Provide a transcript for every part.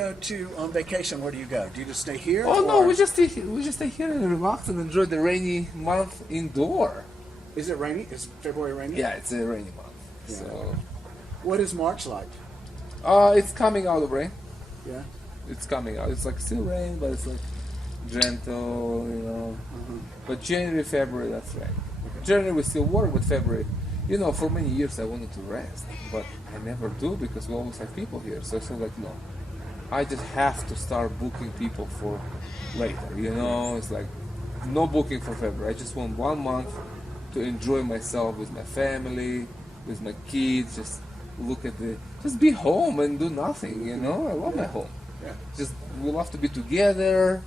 Go to on vacation, where do you go? Do you just stay here? Oh no, or we just stay here and relax and enjoy the rainy month indoor. is it rainy? Is February rainy? Yeah, it's a rainy month. Yeah. So What is March like? it's coming out of rain. Yeah. It's coming out. It's like still rain, but it's like gentle, you know. But January, February, that's rain. January we still work, but February, you know, for many years I wanted to rest, but I never do because we always have people here. So I feel like no, I just have to start booking people for later. You know, it's like no booking for February. I just want 1 month to enjoy myself with my family, with my kids. Just look at just be home and do nothing. You know, I love my home. Yeah. Just we love to be together.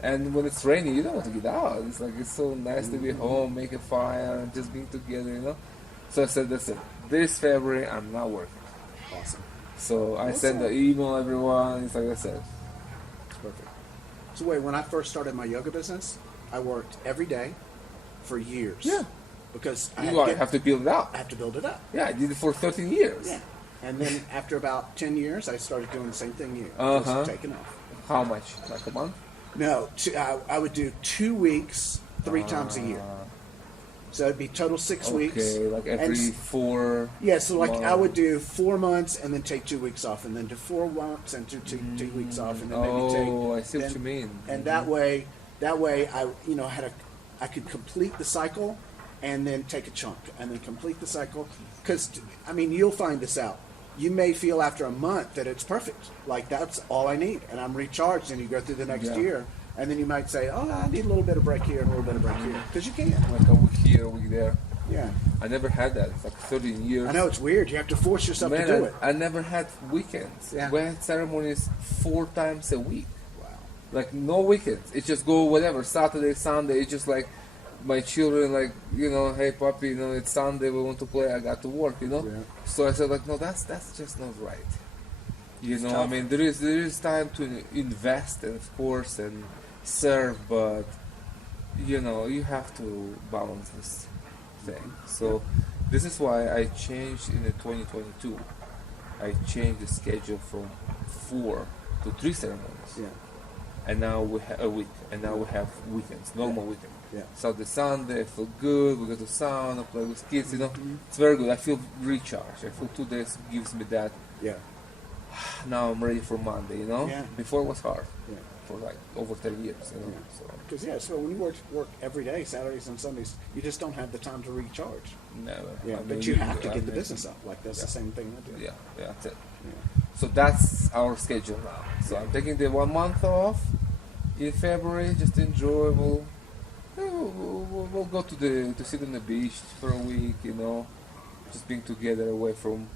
And when it's raining, you don't want to get out. It's like it's so nice to be home, make a fire, and just being together, you know. So I said, that's it. This February, I'm not working. Awesome. So I sent the email everyone. It's like I said. It's perfect. So wait, when I first started my yoga business, I worked every day for years. Yeah. Because I You have to build it up. I have to build it up. Yeah, I did it for 13 years. Yeah. And then after about 10 years, I started doing the same thing here. Uh-huh. Just taking off. How much? Like a month? No, I would do 2 weeks, 3 times a year. So it'd be total 6 weeks. Okay, like every 4. Yeah, so like I months. would do 4 months and then take 2 weeks off, and then do 4 months and do two weeks off, and then maybe take. Oh, I see what then- you mean. And that way, I could complete the cycle, and then take a chunk, and then complete the cycle. Because I mean, you'll find this out. You may feel after a month that it's perfect, like that's all I need, and I'm recharged. And you go through the next year, and then you might say, "Oh, I need a little bit of break here and a little bit of break here," because you can. Like a week here, a week there. Yeah, I never had that. It's like 13 years. I know it's weird. You have to force yourself Man, to do it. I never had weekends. Yeah. We had ceremonies 4 times a week. Wow. Like no weekends. It just go whatever. Saturday, Sunday. It's just like my children, like, you know, hey puppy, you know, it's Sunday, we want to play. I got to work, you know. Yeah. So I said like, no, that's just not right. You It's know, tough. I mean, there is time to invest and of course and serve, but you know, you have to balance this thing. So this is why I changed in the 2022. I changed the schedule from 4 to 3 ceremonies. Yeah. And now we have a week, and now we have weekends, normal weekend. Yeah. Saturday, Sunday, I feel good. We go to sauna, play with kids. You know, it's very good. I feel recharged. I feel 2 days gives me that. Yeah. Now I'm ready for Monday. You know, Yeah. before it was hard Yeah. for like over 10 years. You know, Yeah. so Because so when you work every day, Saturdays and Sundays, you just don't have the time to recharge. never. Yeah, I mean, but you have to I get the mean, business up. Like that's Yeah. the same thing I do. Yeah, that's it. Yeah. So that's our schedule now. So I'm taking the 1 month off in February, just to enjoy. We'll go to sit on the beach for a week, you know, just being together away from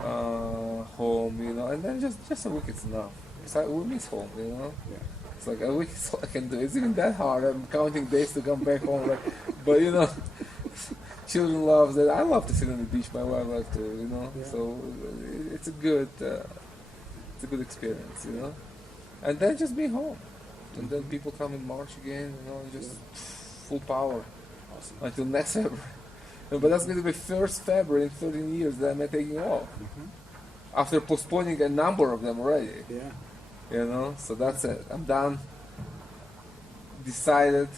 home, you know, and then just a week is enough. So we miss home, you know. Yeah. It's like a week is all I can do. It's even that hard. I'm counting days to come back home, like, but you know, children love that. I love to sit on the beach. My wife loves to, you know. Yeah. So it's a good experience, you know. And then just be home, and then people come in March again, you know, just full power Awesome. until next February. But that's going to be first February in 13 years that I'm taking off. After postponing a number of them already, Yeah. you know. So that's it. I'm done. Decided.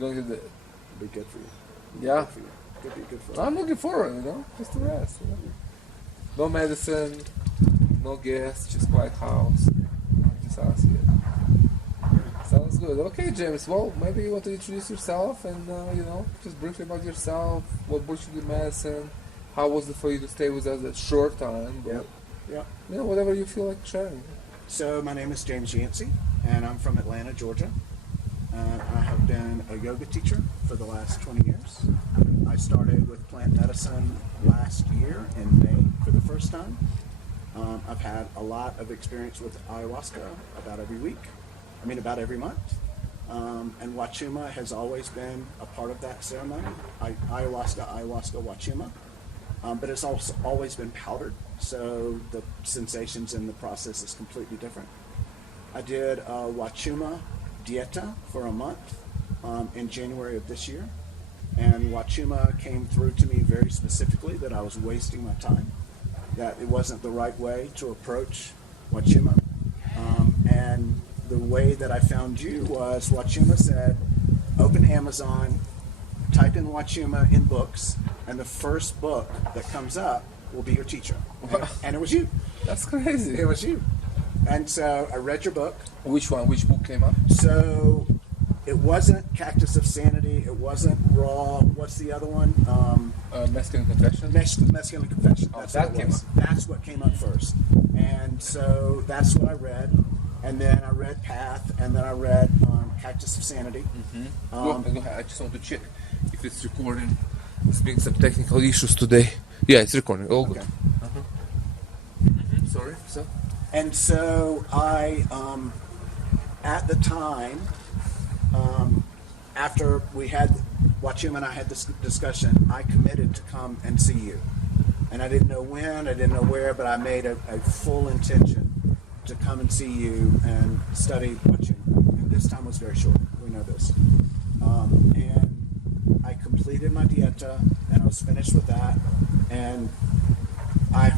Going to do it. Be good for you. Yeah. Good for you. Could be good for you. I'm looking forward, you know, just to rest. You know? No medicine, no guests, just quiet house. Just us here. Sounds good. Okay, James. Well, maybe you want to introduce yourself and you know, just briefly about yourself. What brought you to medicine? How was it for you to stay with us that short time? But, Yep. Yep. you know, whatever you feel like sharing. So my name is James Yancey, and I'm from Atlanta, Georgia. I have been a yoga teacher for the last 20 years. I started with plant medicine last year in May for the first time. I've had a lot of experience with ayahuasca about every month. And Huachuma has always been a part of that ceremony. Ayahuasca, Huachuma. But it's also always been powdered, so the sensations in the process is completely different. I did a Huachuma dieta for a month in January of this year, and Huachuma came through to me very specifically that I was wasting my time, that it wasn't the right way to approach Huachuma. And the way that I found you was Huachuma said, open Amazon, type in Huachuma in books, and the first book that comes up will be your teacher. And it was you. That's crazy. It was you. And so I read your book. Which one? Which book came up? So it wasn't Cactus of Sanity. It wasn't Raw. What's the other one? Masculine Confession. Masculine Confession. Oh, That's that what it came was. up. That's what came up first. And so that's what I read. And then I read Path. And then I read Cactus of Sanity. Go ahead. I just want to check if it's recording. There's been some technical issues today. Yeah, it's recording. All good. Okay. Sorry. So. And so I, at the time, after we had, Huachuma and I had this discussion, I committed to come and see you. And I didn't know when, I didn't know where, but I made a full intention to come and see you and study Huachuma. And this time was very short, we know this. And I completed my dieta, and I was finished with that. And I've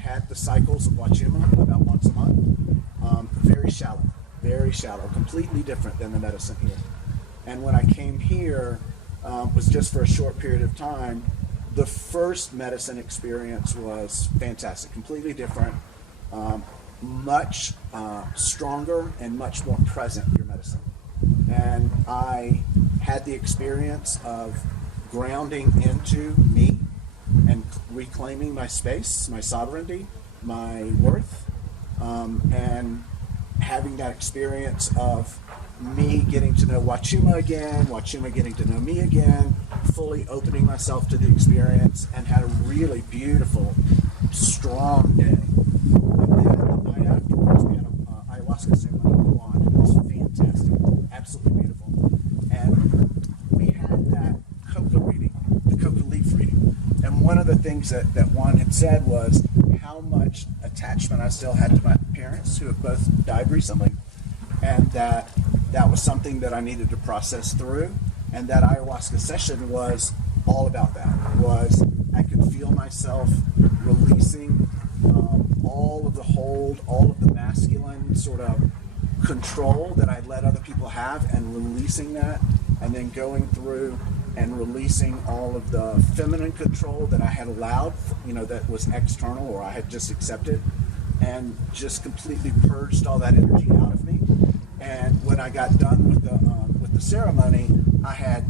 had the cycles of Huachuma about once a month. Very shallow, completely different than the medicine here. And when I came here, was just for a short period of time. The first medicine experience was fantastic, completely different, much stronger and much more present, your medicine. And I had the experience of grounding into me and reclaiming my space, my sovereignty, my worth, and having that experience of me getting to know Huachuma again, Huachuma getting to know me again, fully opening myself to the experience, and had a really beautiful, strong day. And then the night afterwards, we had an ayahuasca ceremony go on, and it was fantastic, absolutely beautiful. And we had that coca reading, the coca leaf reading. And one of the things that Juan had said was how much attachment I still had to my parents who have both died recently, and that was something that I needed to process through. And that ayahuasca session was all about that. Was I could feel myself releasing all of the hold, all of the masculine sort of control that I let other people have, and releasing that, and then going through and releasing all of the feminine control that I had allowed, that was external or I had just accepted, and just completely purged all that energy out of me. And when I got done with the ceremony, I had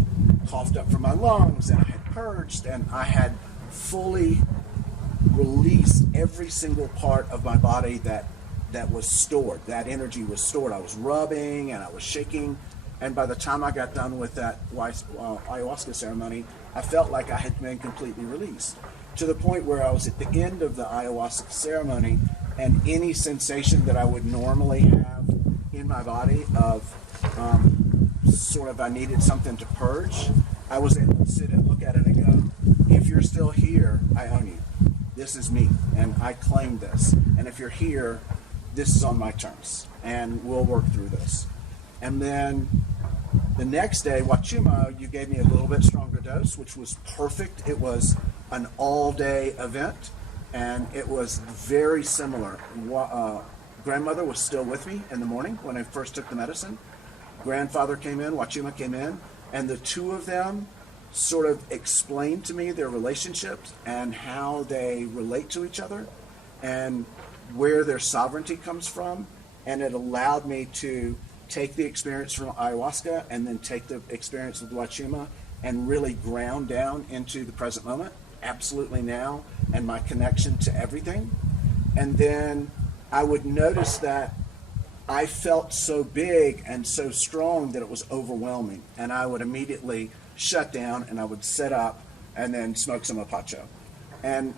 coughed up from my lungs, and I had purged, and I had fully released every single part of my body that was stored. That energy was stored. I was rubbing and I was shaking. And by the time I got done with that ayahuasca ceremony, I felt like I had been completely released. To the point where I was at the end of the ayahuasca ceremony, and any sensation that I would normally have in my body of sort of I needed something to purge, I was able to sit and look at it and go, if you're still here, I own you. This is me, and I claim this. And if you're here, this is on my terms, and we'll work through this. And then the next day, Huachuma, you gave me a little bit stronger dose, which was perfect. It was an all-day event, and it was very similar. Grandmother was still with me in the morning when I first took the medicine. Grandfather came in, Huachuma came in, and the two of them sort of explained to me their relationships and how they relate to each other and where their sovereignty comes from. And it allowed me to take the experience from ayahuasca and then take the experience with Huachuma and really ground down into the present moment, absolutely now, and my connection to everything. And then I would notice that I felt so big and so strong that it was overwhelming. And I would immediately shut down, and I would sit up and then smoke some apacho. And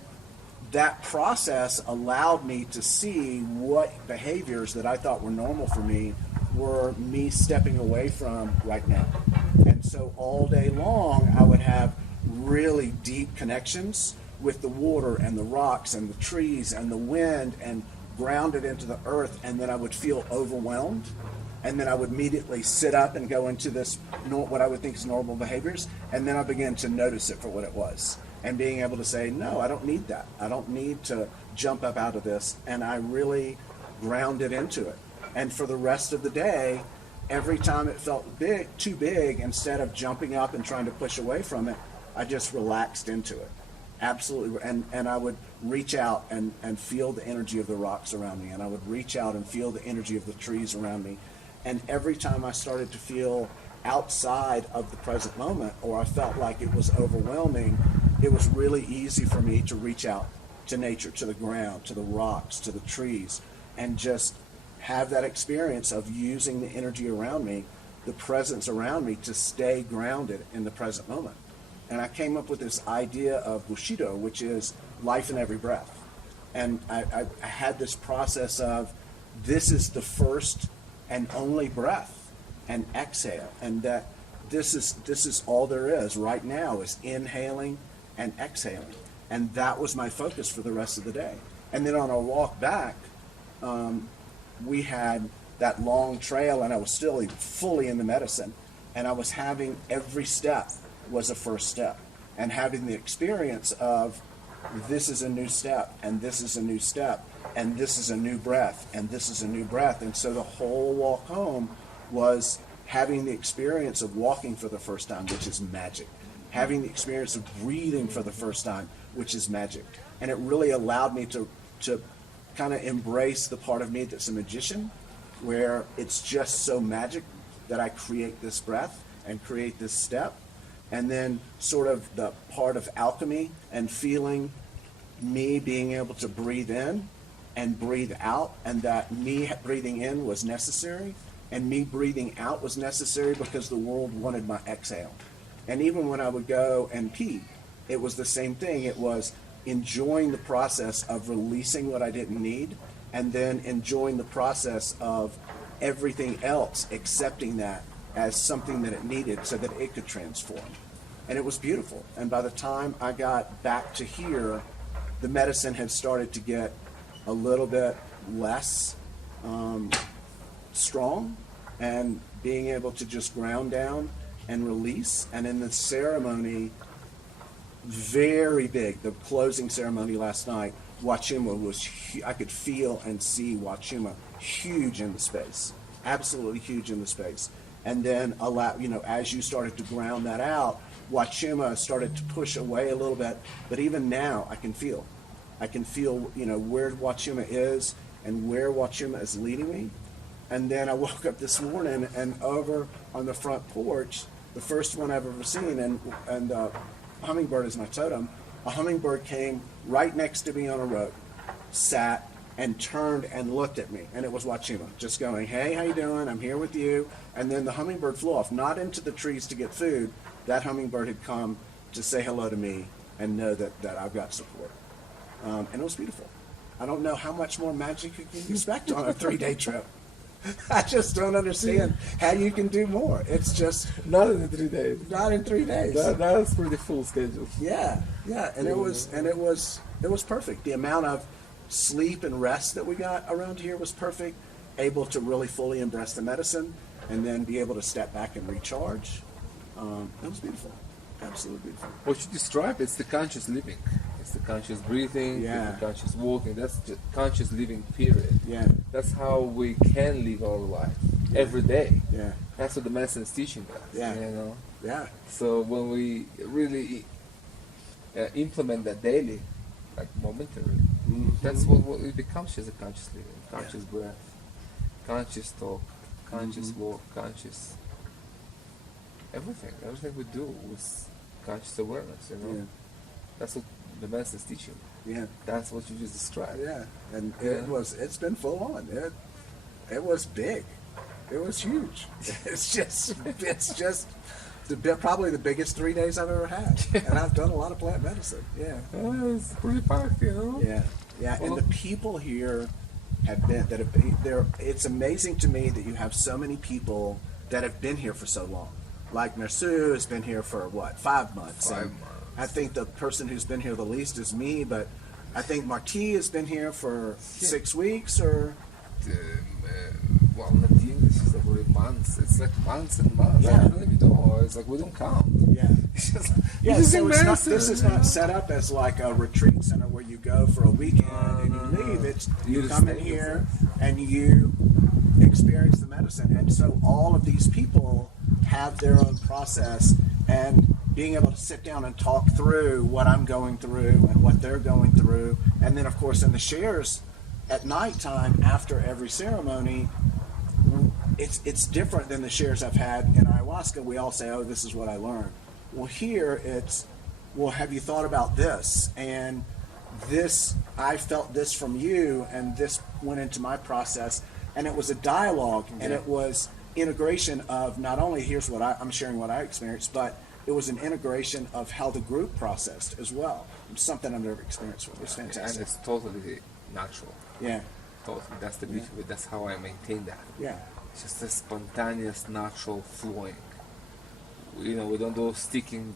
that process allowed me to see what behaviors that I thought were normal for me were me stepping away from right now. And so all day long, I would have really deep connections with the water and the rocks and the trees and the wind, and grounded into the earth, and then I would feel overwhelmed, and then I would immediately sit up and go into this, what I would think is normal behaviors, and then I began to notice it for what it was, and being able to say, no, I don't need that. I don't need to jump up out of this, and I really grounded into it. And for the rest of the day, every time it felt too big, instead of jumping up and trying to push away from it, I just relaxed into it. Absolutely. And I would reach out and feel the energy of the rocks around me. And I would reach out and feel the energy of the trees around me. And every time I started to feel outside of the present moment, or I felt like it was overwhelming, it was really easy for me to reach out to nature, to the ground, to the rocks, to the trees, and just have that experience of using the energy around me, the presence around me, to stay grounded in the present moment. And I came up with this idea of Bushido, which is life in every breath. And I had this process of, this is the first and only breath, and exhale. And that this is all there is right now, is inhaling and exhaling. And that was my focus for the rest of the day. And then on our walk back, we had that long trail, and I was still fully in the medicine. And I was having every step was a first step, and having the experience of, this is a new step, and this is a new step, and this is a new breath, and this is a new breath. And so the whole walk home was having the experience of walking for the first time, which is magic. Having the experience of breathing for the first time, which is magic. And it really allowed me to kind of embrace the part of me that's a magician, where it's just so magic that I create this breath and create this step. And then sort of the part of alchemy and feeling me being able to breathe in and breathe out, and that me breathing in was necessary and me breathing out was necessary because the world wanted my exhale. And even when I would go and pee, it was the same thing. It was enjoying the process of releasing what I didn't need, and then enjoying the process of everything else, accepting that as something that it needed so that it could transform. And it was beautiful. And by the time I got back to here, the medicine had started to get a little bit less strong, and being able to just ground down and release. And in the ceremony, very big, the closing ceremony last night, Huachuma was, I could feel and see Huachuma huge in the space, absolutely huge in the space. And then as you started to ground that out, Huachuma started to push away a little bit, but even now I can feel where Huachuma is and where Huachuma is leading me. And then I woke up this morning, and over on the front porch, the first one I've ever seen, and hummingbird is my totem. A hummingbird came right next to me on a rope, sat, and turned and looked at me. And it was Huachuma, just going, "Hey, how you doing? I'm here with you." And then the hummingbird flew off, not into the trees to get food. That hummingbird had come to say hello to me and know that I've got support. And it was beautiful. I don't know how much more magic you can expect on a 3-day trip. I just don't understand how you can do more. It's just not in 3 days. Not in 3 days. That's pretty full schedule. Yeah, and it was perfect. The amount of sleep and rest that we got around here was perfect. Able to really fully embrace the medicine, and then be able to step back and recharge. It was beautiful, absolutely beautiful. What you describe, it's the conscious living. It's the conscious breathing, Yeah. the conscious walking. That's just conscious living, period. Yeah. That's how we can live our life every day. Yeah. That's what the medicine is teaching us. Yeah. You know. Yeah. So when we really implement that daily, like momentarily, that's what it becomes, just a conscious living, conscious breath, conscious talk, conscious walk, conscious everything. Everything we do with conscious awareness. You know. Yeah. That's what the medicine is teaching. Yeah. That's what you just described. Yeah, and it's been full on. It was big. It was huge. It's just probably the biggest 3 days I've ever had. And I've done a lot of plant medicine. Yeah. It's pretty packed, you know. Yeah. Yeah. And the people here it's amazing to me that you have so many people that have been here for so long. Like Mersu has been here for 5 months. 5 months. I think the person who's been here the least is me, but I think Marti has been here for 6 weeks, or well, not English is like months. It's like months and months. Yeah. I don't even know. It's like we don't count. Yeah. It's just, Yeah, it's so it's not, massive, this is you know? not set up as like a retreat center where you go for a weekend and you leave. It's you You come in stay here and you experience the medicine. And so all of these people have their own process, and being able to sit down and talk through what I'm going through and what they're going through. And then, of course, in the shares at nighttime after every ceremony, it's different than the shares I've had in ayahuasca. We all say, oh, this is what I learned. Well, here it's, well, have you thought about this? And this, I felt this from you, and this went into my process. And it was a dialogue, and it was integration of not only here's what I'm sharing what I experienced, but it was an integration of how the group processed as well. It's something I've never experienced before. It was fantastic. And it's totally natural. Yeah. Totally. That's the beauty of it. That's how I maintain that. Yeah. It's just a spontaneous, natural flowing. You know, we don't do sticking,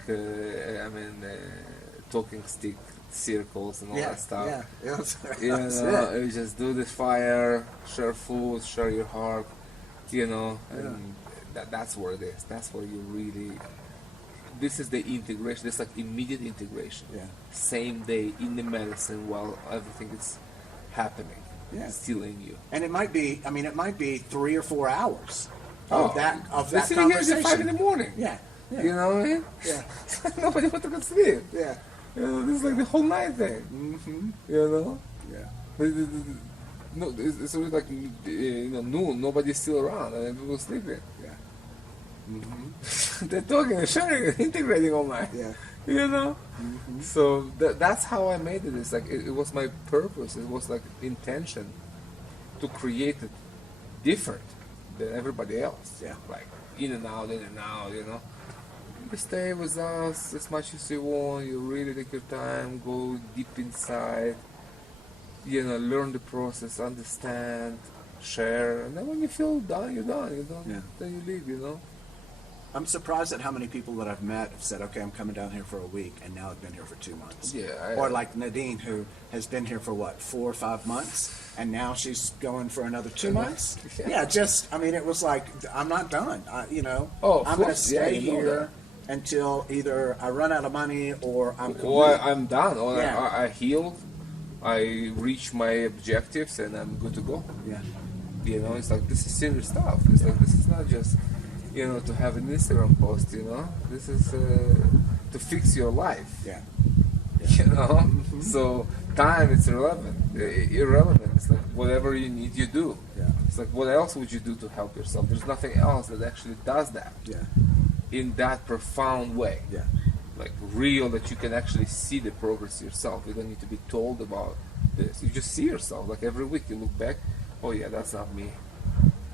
talking stick circles and all that stuff. Yeah. You just do this fire, share food, share your heart, and that's where it is. That's where you really, this is the integration. It's like immediate integration. Yeah. Same day in the medicine while everything is happening. Yeah. Still in you. And it might be 3 or 4 hours Oh, of that this thing here is at 5 in the conversation. morning. Yeah. You know what I mean? Yeah. Nobody wants to go to sleep. Yeah. This is like the whole night thing. Mm-hmm. Yeah. No, it's always like noon. Nobody's still around, and people sleeping. Yeah. They're talking, and sharing, and integrating all night. Yeah. So that's how I made it. It's like it was my purpose. It was like intention to create it different than everybody else. Yeah. Like in and out. You stay with us as much as you want. You really take your time. Go deep inside. Learn the process, understand, share, and then when you feel done, you're done. Then you leave. I'm surprised at how many people that I've met have said, okay, I'm coming down here for a week, and now I've been here for 2 months. Yeah. Or like Nadine, who has been here for 4 or 5 months, and now she's going for another 2 months. Yeah. It was like, I'm not done. Oh, I'm going to stay here until either I run out of money or I'm I'm done. Or I healed. I reach my objectives, and I'm good to go. Yeah. It's like, this is serious stuff. It's like, this is not just to have an Instagram post, this is to fix your life. Yeah. So time, it's irrelevant. It's like whatever you need, you do. Yeah. It's like, what else would you do to help yourself? There's nothing else that actually does that. Yeah. In that profound way. Yeah. Like real, that you can actually see the progress yourself. You don't need to be told about this. You just see yourself. Like every week you look back, oh yeah, that's not me.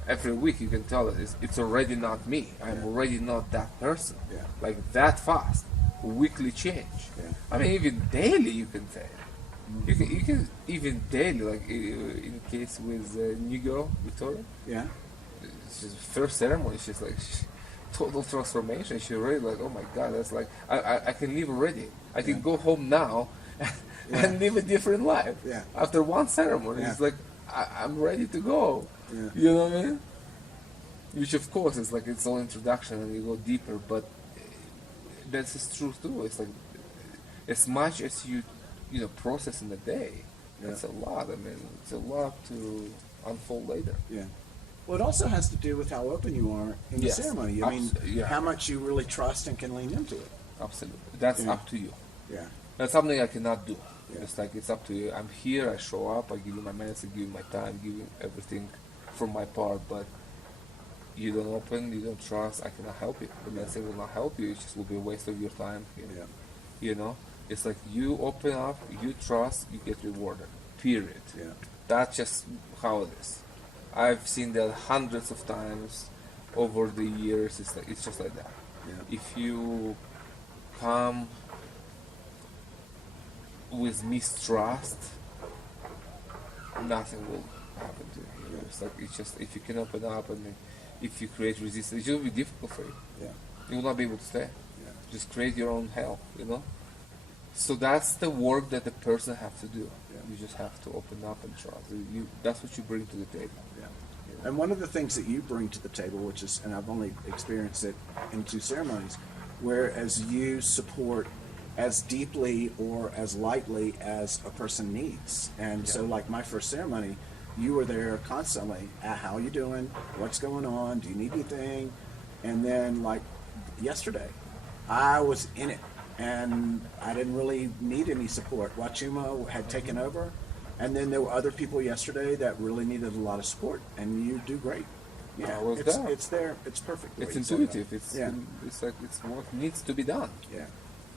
Every week you can tell that it's already not me. I'm already not that person. Yeah. Like that fast. Weekly change. Yeah. I mean, even daily you can say. You can even daily, like in case with new girl Victoria. Yeah. She's first ceremony. She's like total transformation. She's really like, oh my God, that's like I can live already. I can go home now and live a different life. Yeah. After one ceremony, it's like I'm ready to go. Yeah. You know what I mean? Which of course is like its own introduction, and you go deeper. But that's the truth too. It's like as much as you process in a day. That's a lot. I mean, it's a lot to unfold later. Yeah. Well, it also has to do with how open you are in the ceremony. I mean, how much you really trust and can lean into it. Absolutely. That's up to you. Yeah. That's something I cannot do. Yeah. It's like, it's up to you. I'm here, I show up, I give you my minutes, I give you my time, give you everything from my part, but you don't open, you don't trust, I cannot help you. The medicine will not help you, it just will be a waste of your time. Yeah. It's like you open up, you trust, you get rewarded. Period. Yeah. That's just how it is. I've seen that hundreds of times over the years. It's just like that. Yeah. If you come with mistrust, nothing will happen to you. It's like, it's just, if you can open up and if you create resistance, it will be difficult for you. Yeah. You will not be able to stay. Yeah. Just create your own hell, So that's the work that the person have to do. Yeah. You just have to open up and trust. That's what you bring to the table. Yeah. And one of the things that you bring to the table, which is, and I've only experienced it in 2 ceremonies, whereas you support as deeply or as lightly as a person needs. And so like my first ceremony, you were there constantly. How you doing? What's going on? Do you need anything? And then like yesterday, I was in it, and I didn't really need any support. Huachuma had taken over, and then there were other people yesterday that really needed a lot of support, and you do great. Yeah, it's there. It's perfect. It's intuitive. It's like it's what needs to be done. Yeah.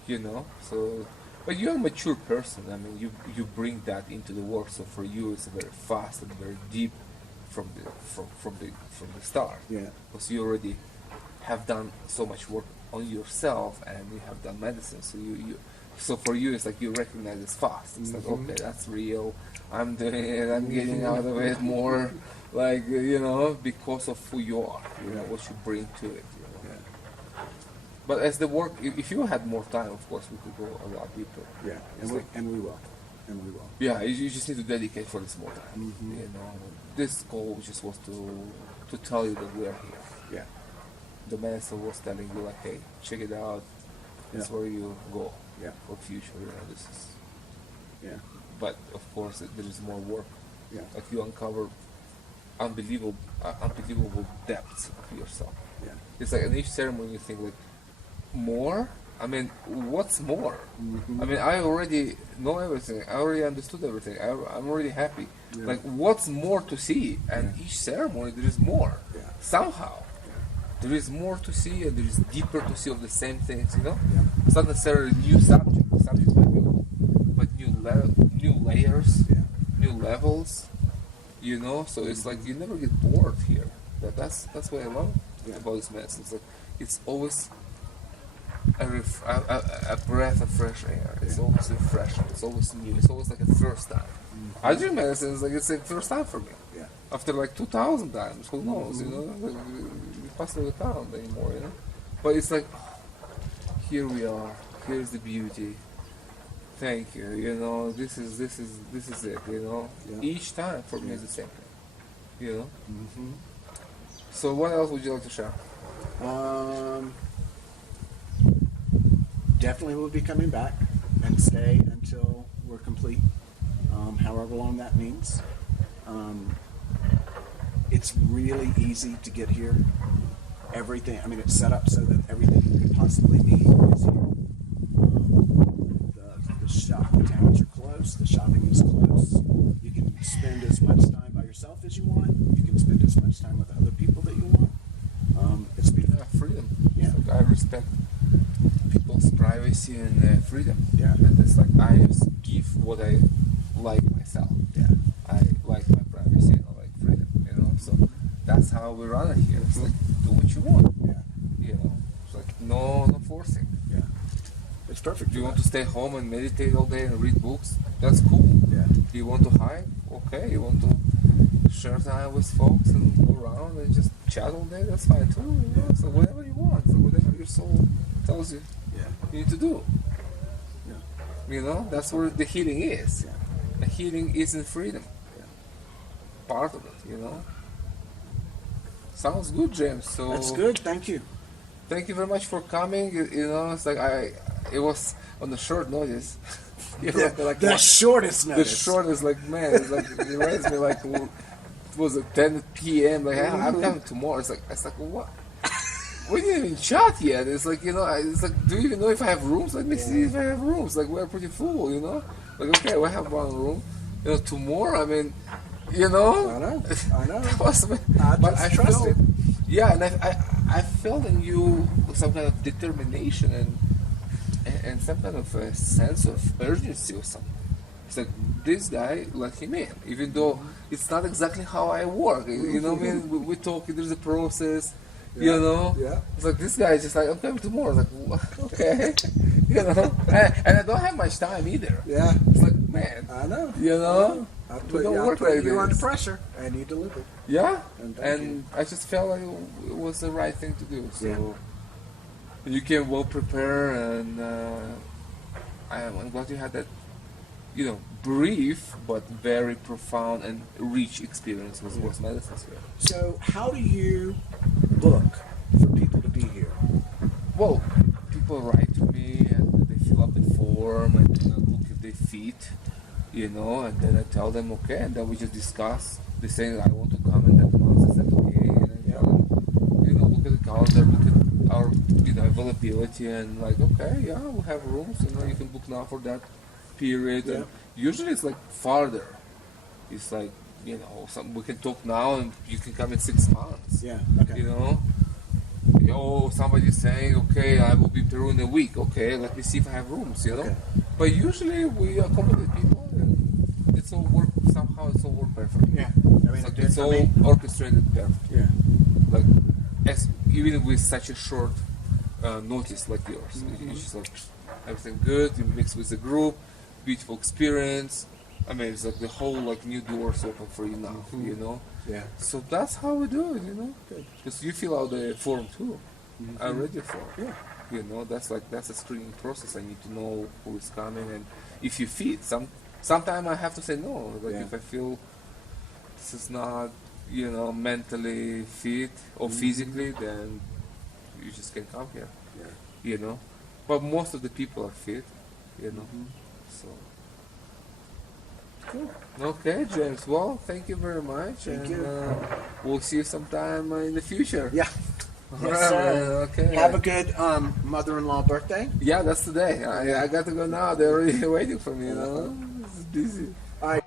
You know. So, but you're a mature person. I mean, you bring that into the work. So for you, it's very fast and very deep from the start. Yeah. Because you already have done so much work on yourself, and you have done medicine. So for you, it's like you recognize it's fast. It's like, okay, that's real. I'm doing it. I'm getting out of it more. Like, you know, because of who you are, you know, what you bring to it. You know? Yeah. But as the work, if you had more time, of course, we could go a lot deeper. Yeah, and we will. Yeah, you just need to dedicate for this more time. You know, this goal just was to tell you that we are here. Yeah. The medicine was telling you, like, hey, check it out. That's where you go. Yeah. For future, you know, this is. Yeah. But of course, there is more work. Yeah. Like you uncover unbelievable depths of yourself. Yeah. It's like in each ceremony you think like, more? I mean, what's more? I mean, I already know everything. I already understood everything. I'm already happy. Yeah. Like, what's more to see? And each ceremony there is more. Yeah. Somehow. There is more to see, and there is deeper to see of the same things, you know? Yeah. It's not necessarily new subject. The subject might be old, but new layers, new levels. You know, so it's like you never get bored here. That's what I love about this medicine. It's like it's always a breath of fresh air. It's always refreshing. It's always new. It's always like a first time. I drink medicine. It's like it's a first time for me. Yeah. After like 2,000 times, who knows? You know, like, you pass the count anymore. You know, but it's like here we are. Here's the beauty. Thank you. You know, this is it. You know, each time for me is the same thing. You know. So what else would you like to share? Definitely will be coming back and stay until we're complete. However long that means. It's really easy to get here. Everything. I mean, it's set up so that everything you could possibly need is here. The towns are close. The shopping is close. You can spend as much time by yourself as you want. You can spend as much time with other people that you want. It's beautiful. Yeah, freedom. Yeah. It's like I respect people's privacy and freedom. Yeah. And it's like I just give what I like myself. Yeah. I like my privacy and I like freedom. You know, so that's how we run it here. It's like do what you want. Yeah. You know, it's like no forcing. Yeah. It's perfect. Do you want to stay home and meditate all day and read books? That's cool. Yeah. Do you want to hike? Okay. You want to share time with folks and go around and just chat all day? That's fine too. You know? So whatever you want, so whatever your soul tells you you need to do. Yeah. You know, that's where the healing is. Yeah. The healing is in freedom. Yeah. Part of it, you know. Sounds good, James. So That's good. Thank you. thank you very much for coming. You know, it's like it was on the short notice. You know, like The shortest the notice. shortest, like man, it's like it reminds me like it was at 10 p.m. Like I'm coming tomorrow. It's like what? We didn't even chat yet. It's like it's like do you even know if I have rooms? Let me see if I have rooms. Like we're pretty full, you know. Like okay, we have one room. You know, tomorrow. I mean, you know. I know. But I trust it. Yeah, and I felt in you some kind of determination and some kind of a sense of urgency or something. It's like this guy, let him in, even though it's not exactly how I work. You know what I mean? We talk. There's a process. You know. Yeah. It's like this guy is just like I'm coming tomorrow. It's like okay. You know. And I don't have much time either. Yeah. It's like man. I know. You know. I We don't work like you under this. pressure, and you delivered. Yeah, And thank and I just felt like it was the right thing to do. So you came well prepared, and I'm glad you had that, brief but very profound and rich experience with sports medicine here. So, how do you book for people to be here? Well, people write to me and they fill up the form and look if they fit. you know, and then I tell them okay, and then we just discuss. They say I want to come in that month. I said okay, and I tell them, you know, look at the calendar, look at our, you know, availability, and like okay, yeah, we have rooms, you know, you can book now for that period. Yeah. And usually it's like farther. It's like, you know, we can talk now, and you can come in 6 months. Yeah. Okay. You know. Oh, somebody's saying, okay, I will be in Peru in a week. Okay, let me see if I have rooms. You know. Okay. But usually we accommodate people, and it's all work. Somehow it's all work perfect. Yeah. I mean, It's, like, it did it's for all me. orchestrated perfect. Yeah. Like, as even with such a short notice like yours, it's just like everything good. You mix with the group, beautiful experience. I mean, it's like the whole like new doors open for you now. You know. Yeah. So that's how we do it. You know. Good. Because you fill out the form too. I read your form. Yeah. You know, that's a screening process. I need to know who is coming, and if you fit, sometimes I have to say no. Like Yeah. if I feel this is not, you know, mentally fit or physically, then you just can't come here. Yeah. You know, but most of the people are fit. You know, so. Cool. Okay, James. Well, thank you very much. Thank and, you. We'll see you sometime in the future. Yeah. All Yes, right, sir. man, okay. Have a good mother-in-law birthday. Yeah, that's today. I got to go now. They're already waiting for me. You know, it's busy. All right.